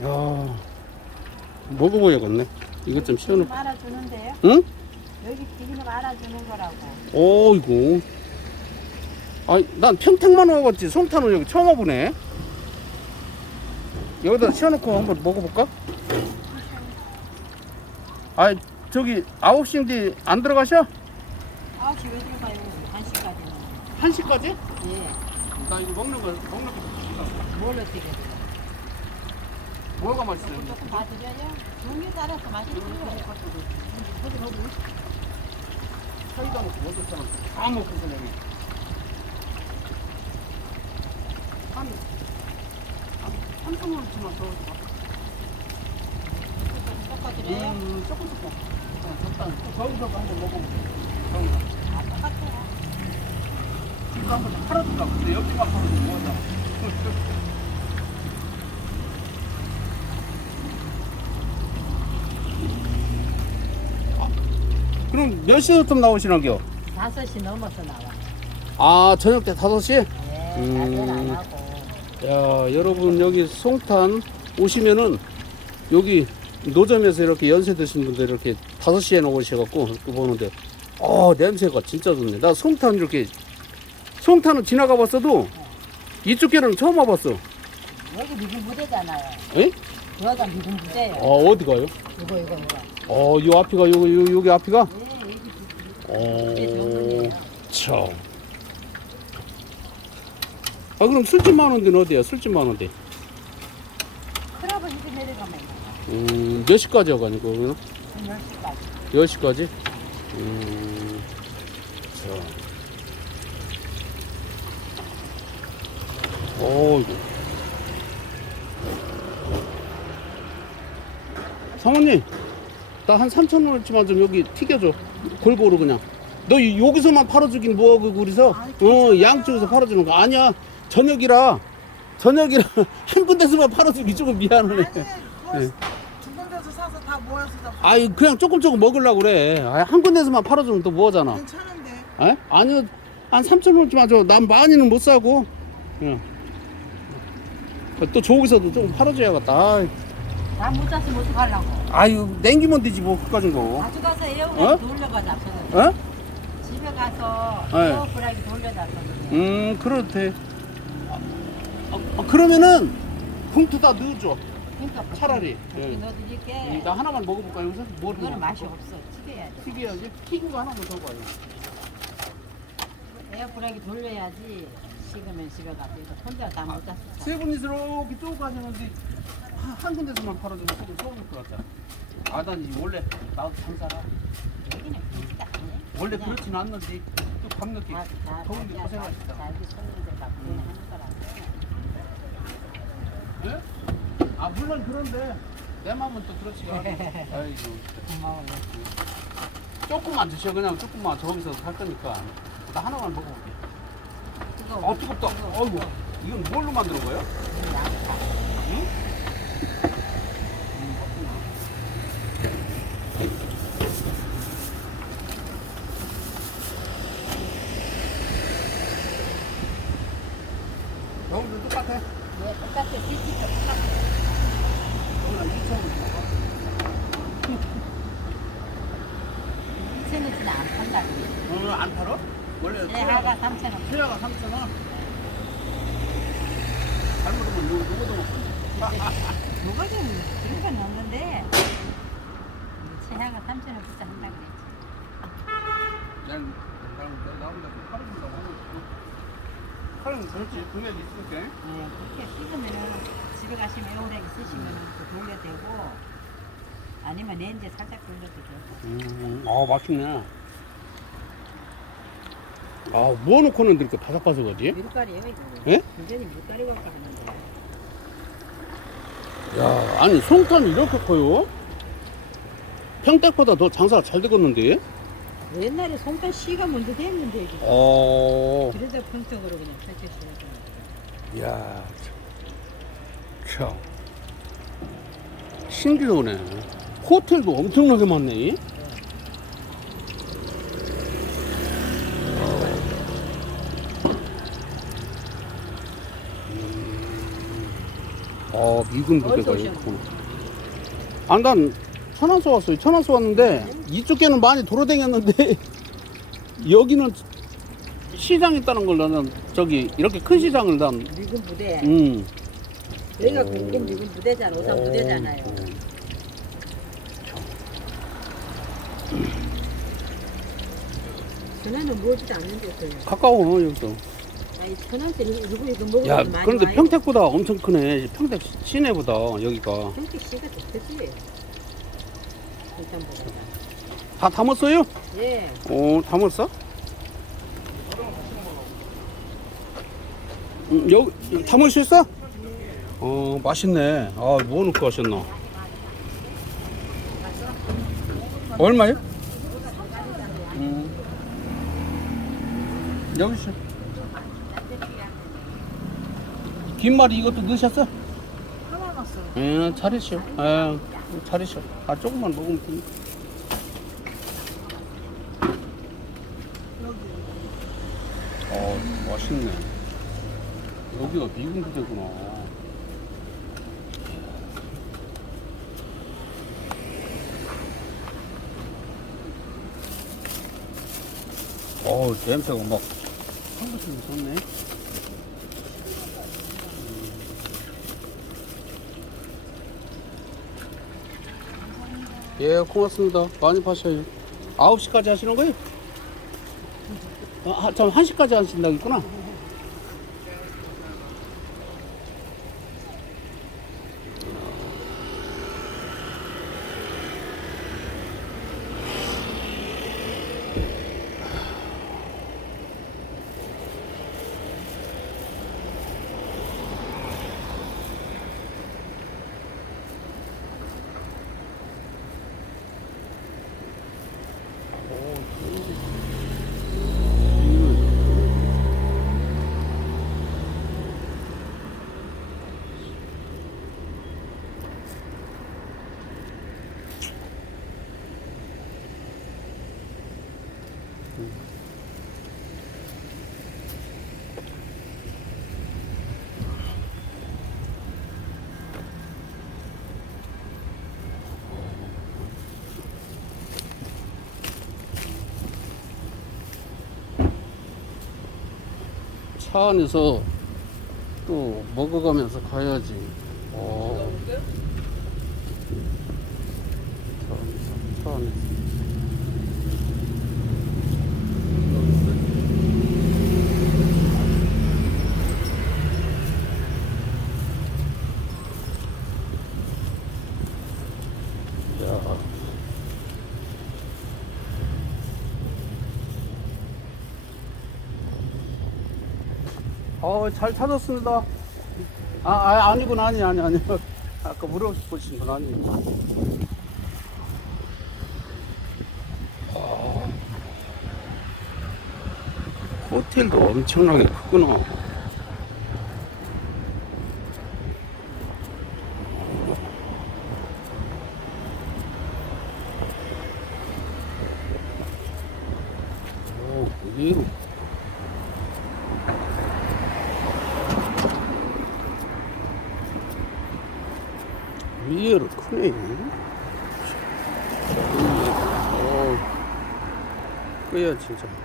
야, 먹어봐야겠네. 이것 좀 시원해. 말아주는데요? 응? 여기 기기는 말아주는 거라고. 어이구. 아니, 난 평택만 와봤지. 송탄은 여기 처음 와보네. 여기다 씌워놓고 한번 먹어볼까? 아이, 저기 9시인데 안 들어가셔? 9시 왜 들어가요? 1시까지는. 1시까지? 예. 나 이거 먹는 거, 먹는 거. 뭘 어떻게? 뭐가 맛있어요? 조금 봐드려요? 종류 따라서 맛있어요. 사이다 먹고 사람 다 먹고 그냥. 한, 한, 한 통으로만 더. 음, 조금 조금. 어, 적당히. 거기서 한번. 거기서. 아, 똑같아요. 이거 한번 팔아줄까? 근데 여기만 팔아주면 뭐하냐? 아, 그럼 몇 시부터 나오시는겨? 5시 넘어서 나와. 아, 저녁 때 5시? 예, 음. 안 하고. 야, 여러분 여기 송탄 오시면은 여기 노점에서 이렇게 연세 드신 분들 이렇게 5시에 나오셔갖고 또 보는데 어 냄새가 진짜 좋네. 나 송탄 이렇게 송탄은 지나가 봤어도 이쪽 길은 처음 와봤어. 여기 미군 부대잖아요. 에? 여기가 미군 부대예요. 어 어디 가요? 이거, 이거, 이거. 어, 요 앞이가 요, 요 여기 앞이가? 예, 여기 어, 참. 아 그럼 술집 많은 데는 어디야? 술집 많은 데. 크라브 이렇게 내려가면 음, 몇 시까지 가니까 그러면? 10시까지. 10시까지? 음, 자. 어이구. 사모님, 나 한 3,000원어치만 좀 여기 튀겨줘. 골고루 그냥. 너 이- 여기서만 팔아주긴 뭐하고 그래서? 어, 양쪽에서 팔아주는 거. 아니야. 저녁이라. 저녁이라 한 군데서만 팔아주기 조금 미안하네. 아니, 네. 두 군데서 사서 다 모여서 다 아이 그냥 조금 조금 먹으려고 그래. 아이, 한 군데서만 팔아주면 또 뭐하잖아. 괜찮은데. 에? 아니요 한 3천 원쯤 하죠. 난 많이는 못 사고. 그냥. 또 저기서도 좀 팔아줘야겠다. 아이, 다못 잤으면 어떡하려고. 아유 냉기면 되지 뭐 그까진 거. 가져가서 어? 에어프라이기 돌려봐 잡서는 어? 집에 가서 네. 에어프라이기 돌려 잡서는 음 돼. 아, 아, 아, 그러면은 봉투 다 넣어줘. 그러니까 차라리. 예. 넣어드릴게 나 하나만 먹어볼까 여기서? 뭐 이거는 맛이 없어 튀겨야지 튀겨야지. 튀긴 거 하나만 더 봐요. 에어프라이기 돌려야지 식으면 집에 가서 이거 혼자 다 못 잤어 세 분이서 이렇게 쭉 가시는데 한, 한 군데서만 팔아주면 조금 소름 것 같아. 아, 난이 원래 나도 장사라. 여기는 그렇지 않네 원래 그냥 그렇진 않는데 또 밤늦게 다- 다 더운데 자기가 고생하시다. 자기 하는 예? 아 물론 그런데 내 마음은 또 그렇지가 않아. 아이고 고마워요 조금만 드셔 그냥 조금만 저기서 살 거니까 나 하나만 먹어볼게. 뜨거워 아 뜨겁다. 어이구 이건 뭘로 만드는 거예요? 응? 여기도 똑같아. 예, 똑같아 여기는 2,000원. 이천원치는 안 판다 어, 안 팔아? 원래 대하가 3천원 태야가 3,000원. 잘못하면 누- 누구도 먹고. 뭐가 좀 그런 건 없는데 최하가 3천원 비싸 한다고 그랬지 난, 난, 나보다 좀 팔아준다고 하면 팔은 그렇지. 금액이 있으니까. 네, 그렇게 찍으면은 집에 가시면 에어렉 쓰시면은 또 돌려대고 아니면 렌즈 살짝 돌려도 돼. 음, 아, 맛있네. 아, 뭐 넣고는 이렇게 바삭바삭하지? 밀가루예요 이거. 예? 완전히 밀가루 갖고 하는 거. 야, 아니, 송탄이 이렇게 커요? 평택보다 더 장사가 잘 되겠는데? 옛날에 송탄 씨가 먼저 됐는데 이게. 어, 그래서 본격으로 그냥 펼쳐주는 야, 참. 참. 신기하네. 호텔도 엄청나게 많네. 어, 아 미군 부대가 어디서 있고. 아 난 천안서 왔어요. 천안서 왔는데 이쪽에는 많이 돌아다녔는데 여기는 시장 있다는 걸 나는 저기 이렇게 큰 시장을 난 미군 부대. 음. 여기가 오. 국군 미군 부대잖아. 오산 부대잖아요. 어, 전화는 먹지도 않는데서요. 가까워 여기서. 아니 천안시는 누구 이거 먹으면 야 많이 그런데 와요. 평택보다 엄청 크네. 평택 시내보다 여기가 평택 씨가 좋겠지. 다 담았어요? 예. 어 담았어? 음, 여기 담으셨어? 어 맛있네. 아 뭐 넣고 하셨나? 얼마요? 음. 여기 있어. 김말이 이것도 넣으셨어? 하나 넣었어요. 예, 잘했어. 예, 잘했어. 아 조금만 먹으면 되니까. 어, 맛있네. 여기가 미군 부대구나. 어우, 냄새가 막, 한번씩 무섭네. 예, 고맙습니다. 많이 파셔요. 9시까지 하시는 거예요? 아, 참, 1시까지 하신다겠구나. 차 안에서 또 먹어가면서 가야지. 어. 차 안에서, 차 안에서. 어, 잘 찾았습니다. 아, 아 아니구나, 아니, 아니, 아니. 아까 물어보신 건 아니고. 아, 호텔도 엄청나게 크구나. 오, 의외 로 위에로 크네. 어, 끄야 진짜.